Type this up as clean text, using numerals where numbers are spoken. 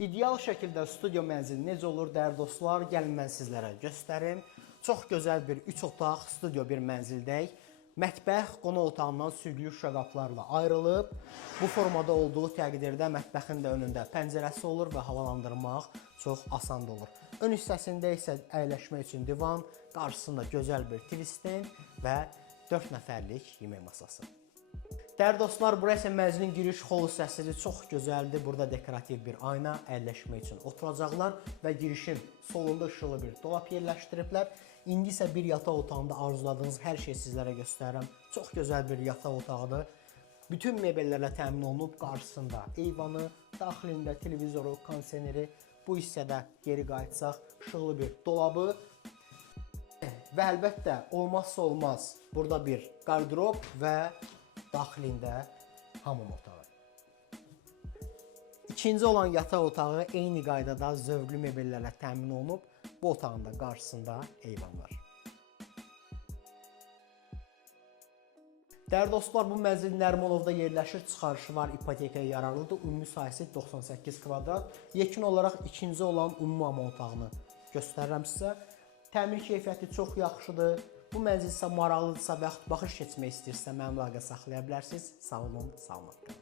İdeal şəkildə studiyo mənzili necə olur dəyərli dostlar? Gəlin mən sizlərə göstərim. Çox gözəl bir 3 otaq studiyo bir mənzildəyik. Mətbəx qonaq otağından sürgülü şüşə qapılarla ayrılıb. Bu formada olduğu təqdirdə mətbəxin də önündə pəncərəsi olur və havalandırmaq çox asan olur. Ön hissəsində isə əyləşmək üçün divan, qarşısında gözəl bir TV stand və 4 nəfərlik yemək masası. Dəyərli dostlar, bura isə mənzilin giriş hol hissəsidir. Çox gözəldir. Burada dekorativ bir ayna, əyləşmək üçün oturacaqlar və girişin solunda işıqlı bir dolap yerləşdiriblər. İndi isə bir yataq otağında arzuladığınız hər şeyi sizlərə göstərirəm. Çox gözəl bir yataq otağıdır. Bütün mebellərlə təmin olunub. Qarşısında eyvanı, daxilində televizoru, kondisioneri. Bu hissədə geri qayıtsaq işıqlı bir dolabı və əlbəttə olmazsa olmaz burada bir qardırob və daxilində hamam otağı. İkinci olan yataq otağı eyni qaydada zövqlü mebellərlə təmin olunub. Bu otağın da qarşısında eyvan var. Dəyərli dostlar, bu mənzil Nərimanovda yerləşir. Çıxarışı var, ipotekaya yararlıdır. Ümumi sahəsi 98 kvadrat. Yekun olaraq ikinci olan ümumi hamam otağını göstərirəm sizə. Təmir keyfiyyəti çox yaxşıdır. Bu mənzil sizə maraqlıdırsa və yaxud baxış keçmək istəyirsə mənimlə əlaqə saxlaya bilərsiniz. Sağ olun, salamat qalın.